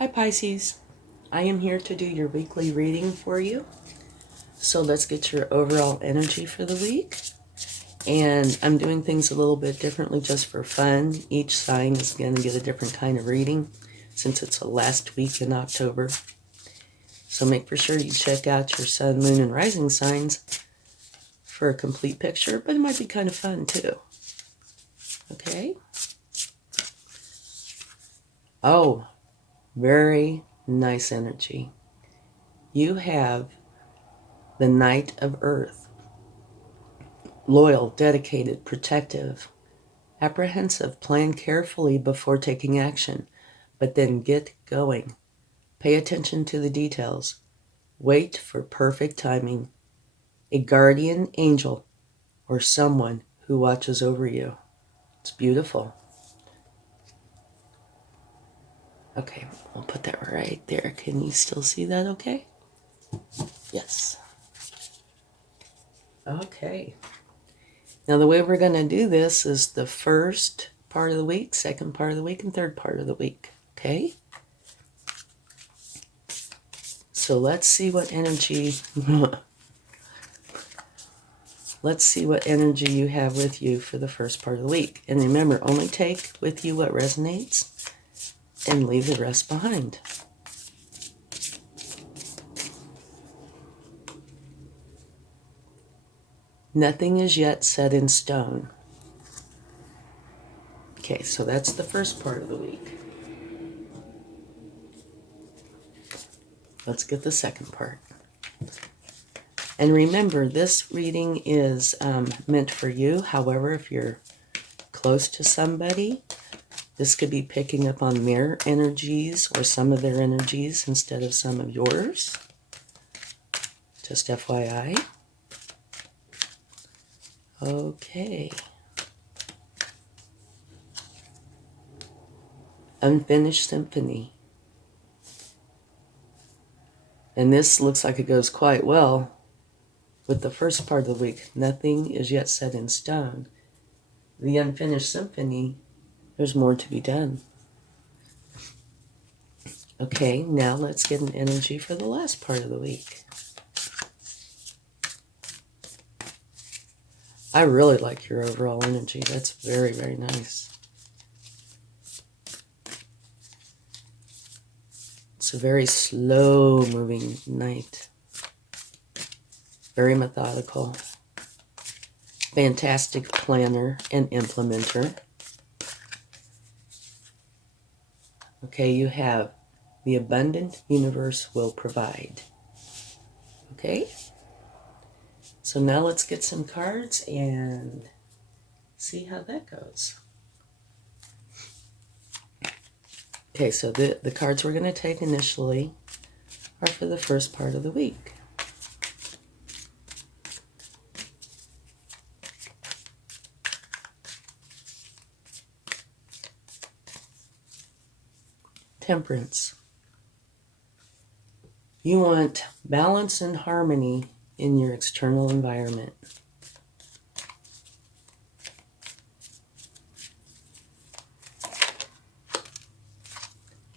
Hi Pisces, I am here to do your weekly reading for you. So let's get your overall energy for the week. And I'm doing things a little bit differently just for fun. Each sign is going to get a different kind of reading since it's the last week in October. So make for sure you check out your sun, moon, and rising signs for a complete picture, but it might be kind of fun too. Okay? Oh, very nice energy. You have the Knight of Earth. Loyal, dedicated, protective, apprehensive, plan carefully before taking action, but then get going. Pay attention to the details. Wait for perfect timing. A guardian angel or someone who watches over you. It's beautiful. Okay, I'll put that right there. Can you still see that okay? Yes. Okay. Now the way we're going to do this is the first part of the week, second part of the week, and third part of the week. Okay? So let's see what energy let's see what energy you have with you for the first part of the week. And remember, only take with you what resonates and leave the rest behind. Nothing is yet set in stone. Okay, so that's the first part of the week. Let's get the second part. And remember, this reading is meant for you. However, if you're close to somebody, this could be picking up on their energies or some of their energies instead of some of yours. Just FYI. Okay. Unfinished Symphony. And this looks like it goes quite well with the first part of the week. Nothing is yet set in stone. The Unfinished Symphony, there's more to be done. Okay, now let's get an energy for the last part of the week. I really like your overall energy. That's very, very nice. It's a very slow-moving night. Very methodical. Fantastic planner and implementer. Okay, you have the abundant universe will provide. Okay? So now let's get some cards and see how that goes. Okay, so the cards we're going to take initially are for the first part of the week. Temperance. You want balance and harmony in your external environment.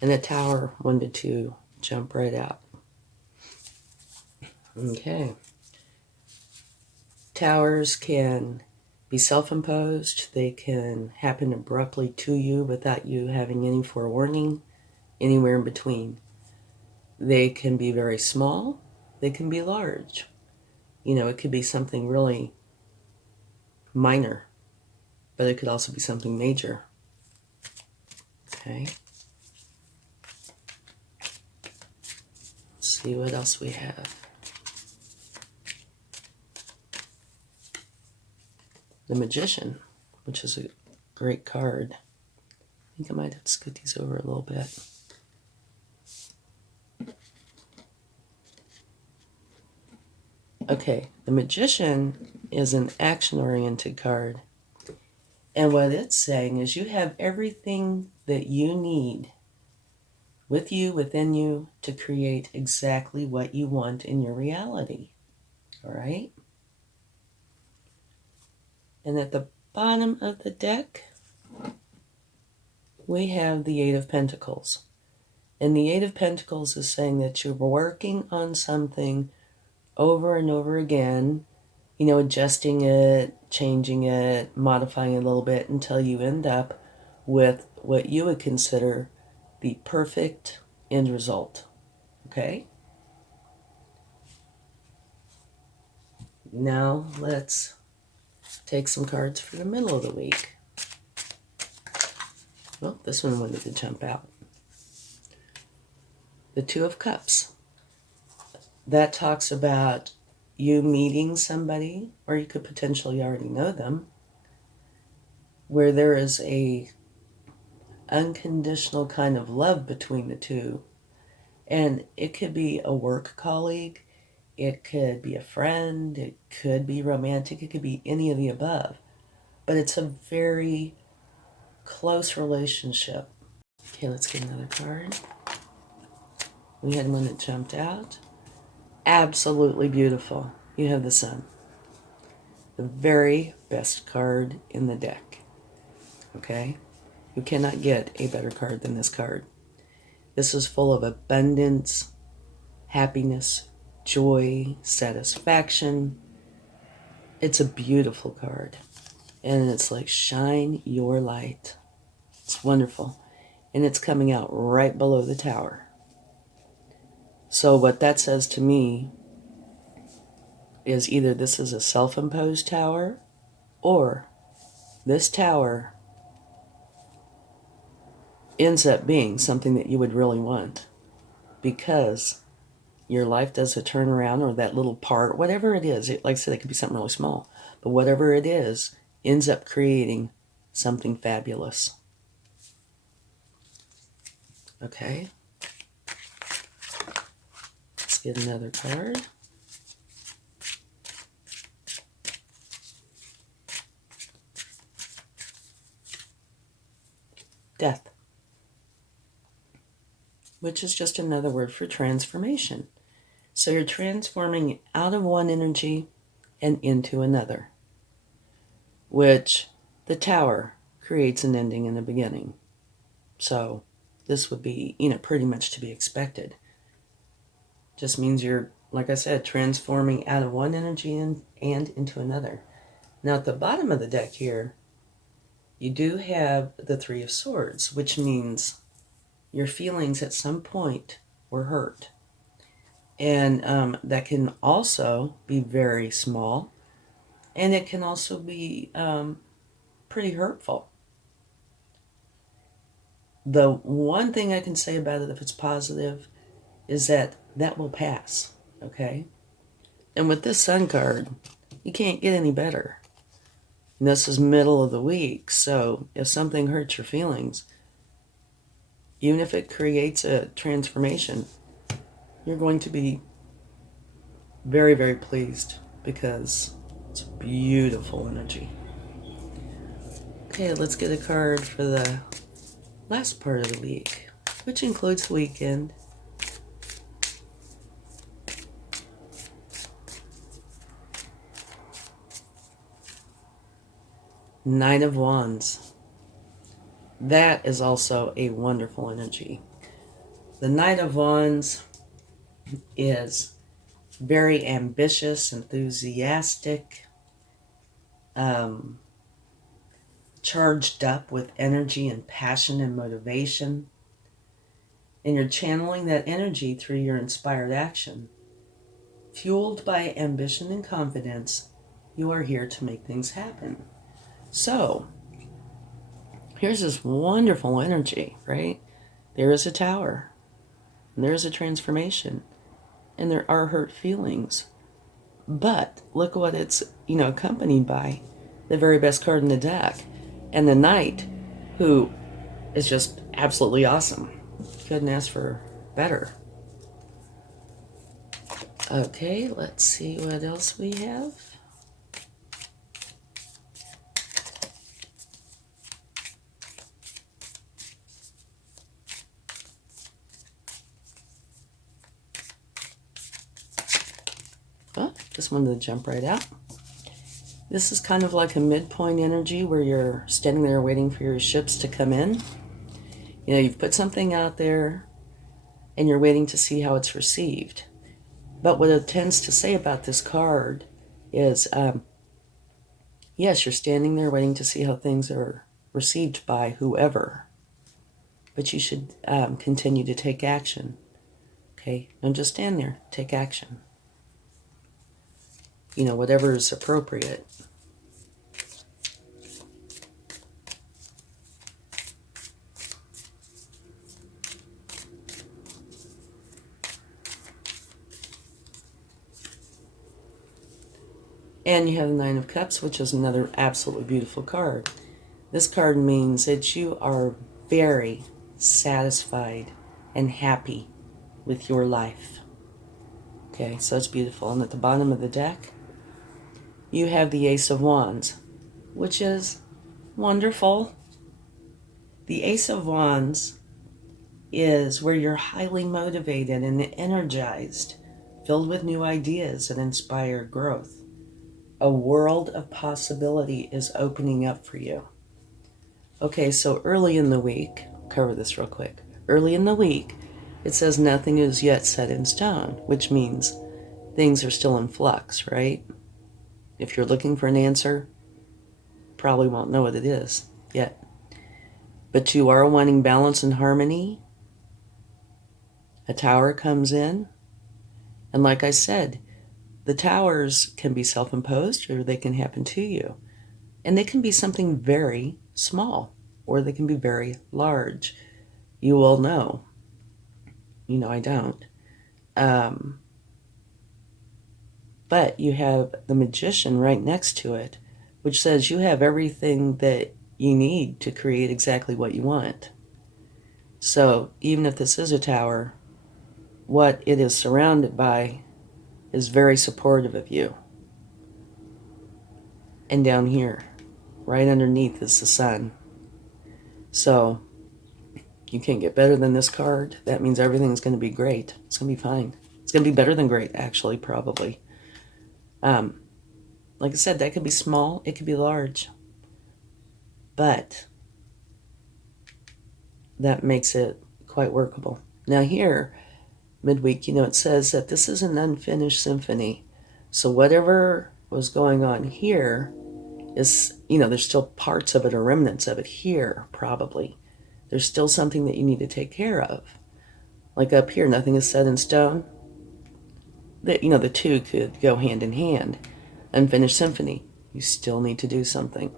And the Tower wanted to jump right out. Okay. Towers can be self-imposed. They can happen abruptly to you without you having any forewarning, anywhere in between. They can be very small. They can be large. You know, it could be something really minor, but it could also be something major. Okay. Let's see what else we have. The Magician, which is a great card. I think I might have to scoot these over a little bit. Okay, the Magician is an action-oriented card. And what it's saying is you have everything that you need with you, within you, to create exactly what you want in your reality. All right? And at the bottom of the deck, we have the Eight of Pentacles. And the Eight of Pentacles is saying that you're working on something over and over again, adjusting it, changing it, modifying it a little bit until you end up with what you would consider the perfect end result. Okay? Now let's take some cards for the middle of the week. Well, this one wanted to jump out. The Two of Cups. That talks about you meeting somebody, or you could potentially already know them, where there is a unconditional kind of love between the two. And it could be a work colleague, it could be a friend, it could be romantic, it could be any of the above. But it's a very close relationship. Okay, let's get another card. We had one that jumped out. Absolutely beautiful. You have the Sun. The very best card in the deck. Okay? You cannot get a better card than this card. This is full of abundance, happiness, joy, satisfaction. It's a beautiful card. And it's like, shine your light. It's wonderful. And it's coming out right below the Tower. So what that says to me is either this is a self-imposed tower, or this tower ends up being something that you would really want, because your life does a turnaround, or that little part, whatever it is, like I said, it could be something really small, but whatever it is, ends up creating something fabulous. Okay. Let's get another card. Death, which is just another word for transformation. So you're transforming out of one energy and into another, which the Tower creates an ending and a beginning. So this would be, pretty much to be expected. Just means you're, like I said, transforming out of one energy and into another. Now at the bottom of the deck here, you do have the Three of Swords, which means your feelings at some point were hurt. And that can also be very small, and it can also be pretty hurtful. The one thing I can say about it, if it's positive, is that will pass, okay? And with this Sun card, you can't get any better. And this is middle of the week, so if something hurts your feelings, even if it creates a transformation, you're going to be very, very pleased, because it's beautiful energy. Okay, let's get a card for the last part of the week, which includes the weekend. Knight of Wands. That is also a wonderful energy. The Knight of Wands is very ambitious, enthusiastic, charged up with energy and passion and motivation. And you're channeling that energy through your inspired action. Fueled by ambition and confidence, you are here to make things happen. So, here's this wonderful energy, right? There is a Tower, and there is a transformation, and there are hurt feelings. But look what it's, accompanied by. The very best card in the deck. And the Knight, who is just absolutely awesome. Couldn't ask for better. Okay, let's see what else we have. Oh, just wanted to jump right out. This is kind of like a midpoint energy where you're standing there waiting for your ships to come in. You've put something out there. and you're waiting to see how it's received. But what it tends to say about this card is, yes, you're standing there waiting to see how things are received by whoever, but you should continue to take action. Okay? Don't just stand there. Take action. Whatever is appropriate. And you have the Nine of Cups, which is another absolutely beautiful card. This card means that you are very satisfied and happy with your life. Okay, so it's beautiful. And at the bottom of the deck, you have the Ace of Wands, which is wonderful. The Ace of Wands is where you're highly motivated and energized, filled with new ideas that inspire growth. A world of possibility is opening up for you. Okay, so early in the week, I'll cover this real quick. Early in the week, it says nothing is yet set in stone, which means things are still in flux, right? If you're looking for an answer, probably won't know what it is yet. But you are wanting balance and harmony. A tower comes in. And like I said, the towers can be self-imposed or they can happen to you. And they can be something very small or they can be very large. You will know. I don't. But you have the Magician right next to it, which says you have everything that you need to create exactly what you want. So even if this is a tower, what it is surrounded by is very supportive of you. And down here, right underneath, is the sun. So you can't get better than this card. That means everything's going to be great. It's going to be fine. It's going to be better than great, actually, probably. Like I said, that could be small. It could be large. But that makes it quite workable. Now here, midweek, it says that this is an unfinished symphony. So whatever was going on here is, there's still parts of it or remnants of it here, probably. There's still something that you need to take care of. Like up here, nothing is set in stone. The two could go hand in hand. Unfinished symphony, you still need to do something.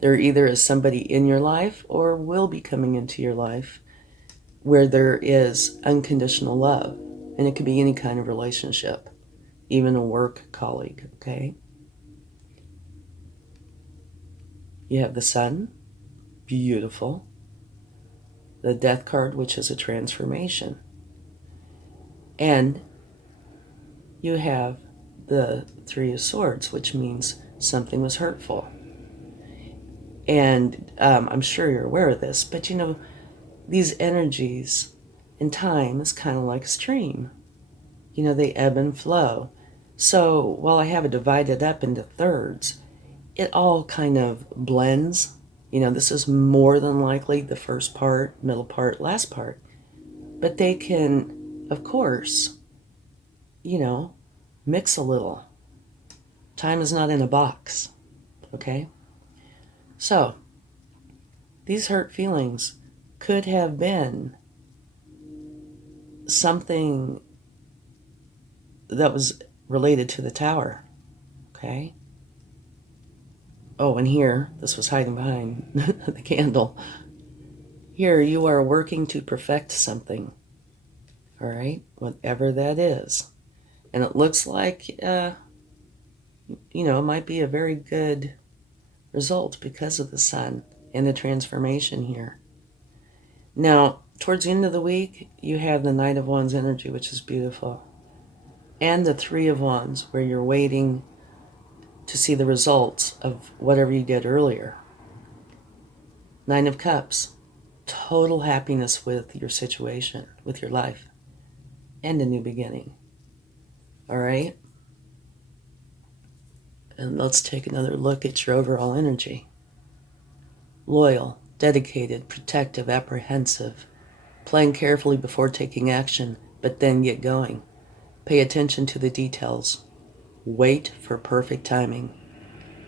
There either is somebody in your life or will be coming into your life where there is unconditional love. And it could be any kind of relationship, even a work colleague, okay? You have the Sun, beautiful. The Death card, which is a transformation. And you have the Three of Swords, which means something was hurtful. And I'm sure you're aware of this, but these energies in time is kind of like a stream. They ebb and flow. So while I have it divided up into thirds, it all kind of blends. This is more than likely the first part, middle part, last part. But they can, of course, mix a little. Time is not in a box, okay? So, these hurt feelings could have been something that was related to the tower, okay? Oh, and here, this was hiding behind the candle. Here, you are working to perfect something, all right? Whatever that is. And it looks like, it might be a very good result because of the sun and the transformation here. Now, towards the end of the week, you have the Knight of Wands energy, which is beautiful. And the Three of Wands, where you're waiting to see the results of whatever you did earlier. Nine of Cups, total happiness with your situation, with your life, and a new beginning. All right? And let's take another look at your overall energy. Loyal, dedicated, protective, apprehensive, Plan carefully before taking action, but then get going. Pay attention to the details. Wait for perfect timing.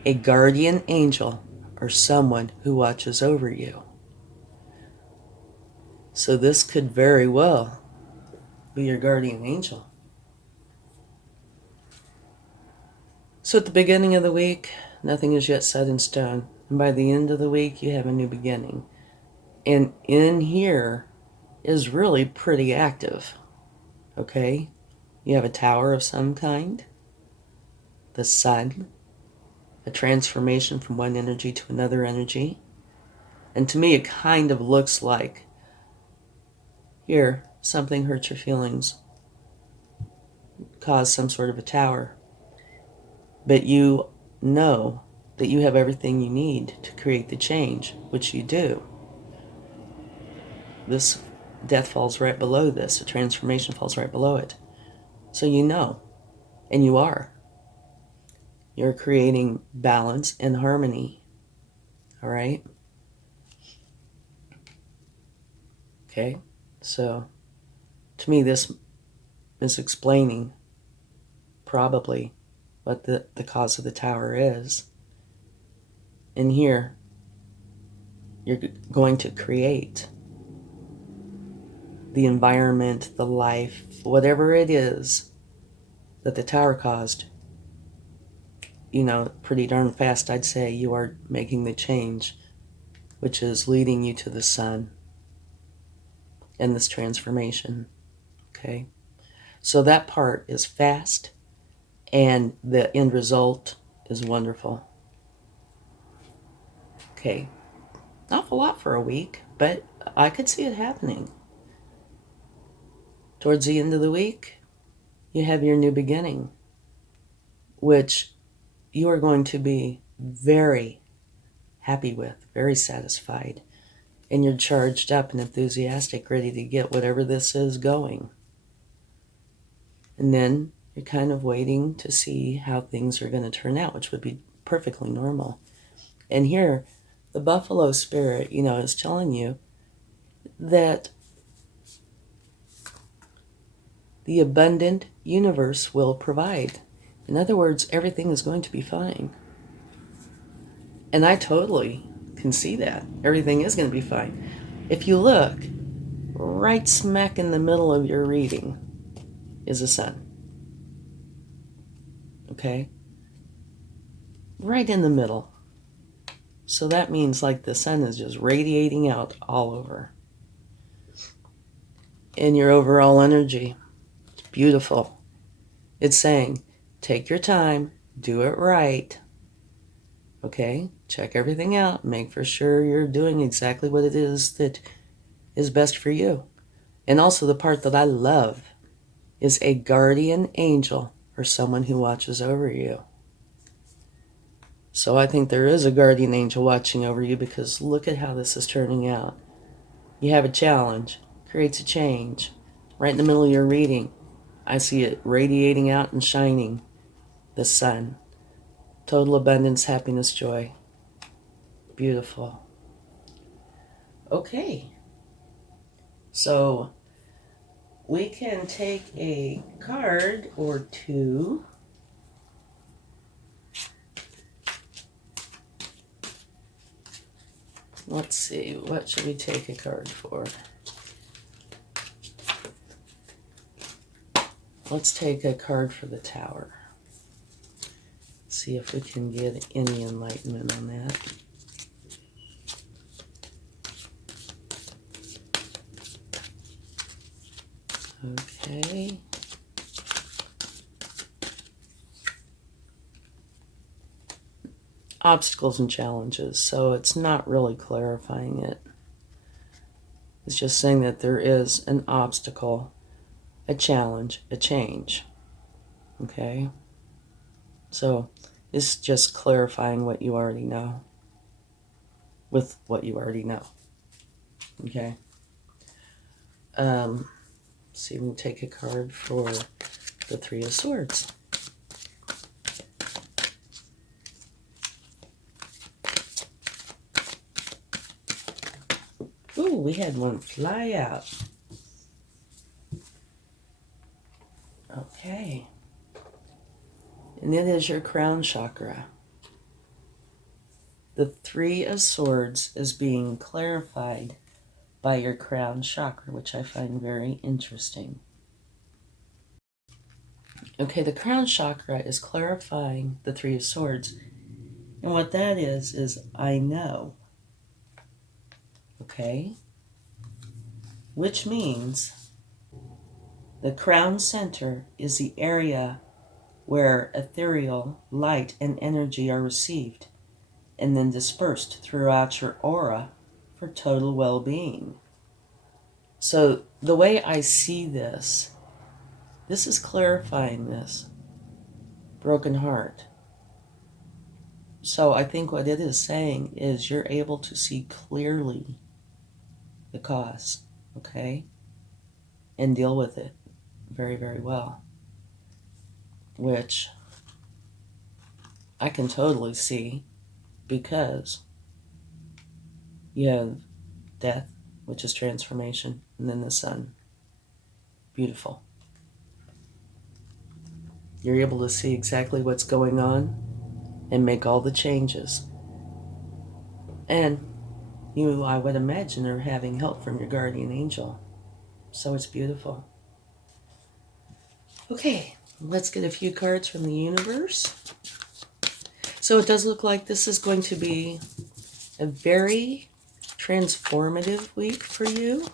A guardian angel or someone who watches over you. So this could very well be your guardian angel. So at the beginning of the week, nothing is yet set in stone. And by the end of the week, you have a new beginning. And in here is really pretty active. Okay? You have a tower of some kind, the sun, a transformation from one energy to another energy. And to me, it kind of looks like, here, something hurt your feelings, caused some sort of a tower. But you know that you have everything you need to create the change, which you do. This death falls right below this. A transformation falls right below it. So you know, and you are. You're creating balance and harmony. All right? Okay? So, to me, this is explaining probably what the cause of the tower is. And here, you're going to create the environment, the life, whatever it is that the tower caused. You know, pretty darn fast, I'd say you are making the change, which is leading you to the sun and this transformation. Okay? So that part is fast, and the end result is wonderful. Okay. Not a lot for a week, but I could see it happening. Towards the end of the week, you have your new beginning, which you are going to be very happy with, very satisfied, and you're charged up and enthusiastic, ready to get whatever this is going. And then you're kind of waiting to see how things are going to turn out, which would be perfectly normal. And here, the buffalo spirit, is telling you that the abundant universe will provide. In other words, everything is going to be fine. And I totally can see that. Everything is going to be fine. If you look, right smack in the middle of your reading is the sun. Okay? Right in the middle. So that means like the sun is just radiating out all over. And your overall energy, it's beautiful. It's saying, take your time, do it right. Okay? Check everything out. Make for sure you're doing exactly what it is that is best for you. And also the part that I love is a guardian angel or someone who watches over you. So I think there is a guardian angel watching over you, because look at how this is turning out. You have a challenge, creates a change. Right in the middle of your reading, I see it radiating out and shining. The sun. Total abundance, happiness, joy. Beautiful. Okay. So we can take a card or two. Let's see, what should we take a card for? Let's take a card for the tower. See if we can get any enlightenment on that. Okay. Obstacles and challenges, so it's not really clarifying it. It's just saying that there is an obstacle, a challenge, a change. Okay? So it's just clarifying what you already know with what you already know. Okay? See, we can take a card for the Three of Swords. Ooh, we had one fly out. Okay. And it is your crown chakra. The Three of Swords is being clarified by your crown chakra, which I find very interesting. Okay, the crown chakra is clarifying the Three of Swords. And what that is I know. Okay? Which means the crown center is the area where ethereal light and energy are received and then dispersed throughout your aura for total well-being. So the way I see this is clarifying this broken heart. So I think what it is saying is you're able to see clearly the cause, okay? And deal with it very, very well. Which I can totally see because you have death, which is transformation, and then the sun. Beautiful. You're able to see exactly what's going on and make all the changes. And you, I would imagine, are having help from your guardian angel. So it's beautiful. Okay, let's get a few cards from the universe. So it does look like this is going to be a very transformative week for you,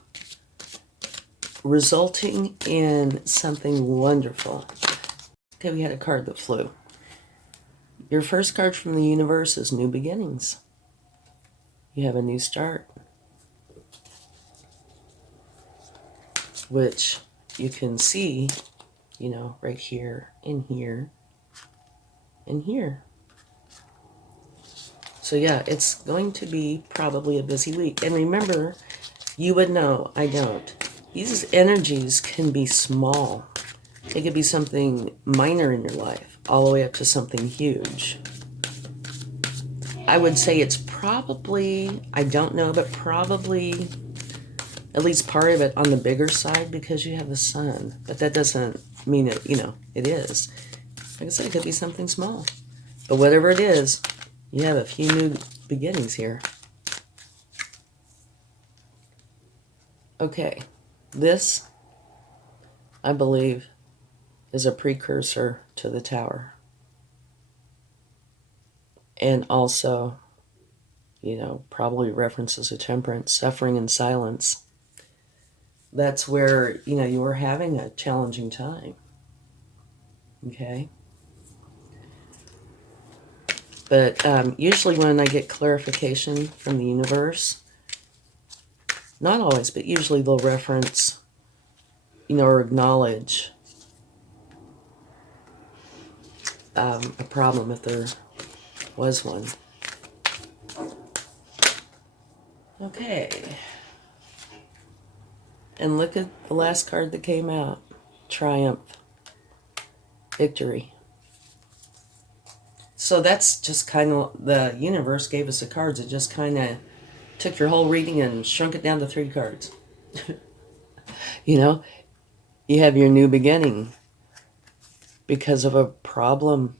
resulting in something wonderful. Okay, we had a card that flew. Your first card from the universe is New Beginnings. You have a new start, which you can see, right here, and here, and here. So yeah, it's going to be probably a busy week. And remember, you would know, I don't. These energies can be small. It could be something minor in your life, all the way up to something huge. I would say it's probably, I don't know, but probably at least part of it on the bigger side because you have the sun. But that doesn't mean it, it is. Like I said, it could be something small. But whatever it is, you have a few new beginnings here. Okay, this, I believe, is a precursor to the Tower. And also, probably references to Temperance, suffering in silence. That's where, you were having a challenging time. Okay? But usually when I get clarification from the universe, not always, but usually they'll reference, or acknowledge a problem if there was one. Okay. And look at the last card that came out. Triumph. Victory. So that's just kind of, the universe gave us the cards. It just kind of took your whole reading and shrunk it down to 3 cards. You have your new beginning because of a problem.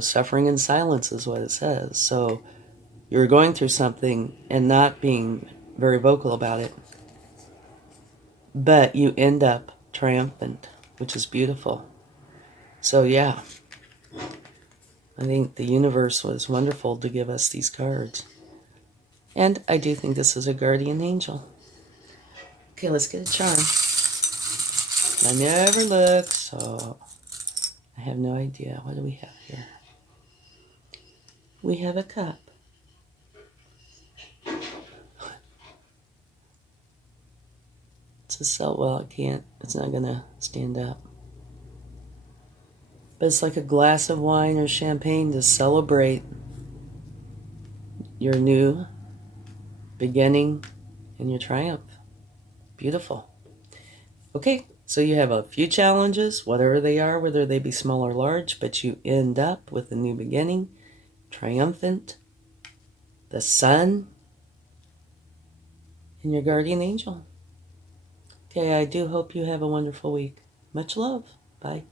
Suffering in silence is what it says. So you're going through something and not being very vocal about it. But you end up triumphant, which is beautiful. So yeah, I think the universe was wonderful to give us these cards. And I do think this is a guardian angel. Okay, let's get a charm. I never look, so I have no idea. What do we have here? We have a cup. It's a cell. Well, it's not going to stand up. But it's like a glass of wine or champagne to celebrate your new beginning and your triumph. Beautiful. Okay, so you have a few challenges, whatever they are, whether they be small or large, but you end up with a new beginning, triumphant, the sun, and your guardian angel. Okay, I do hope you have a wonderful week. Much love. Bye.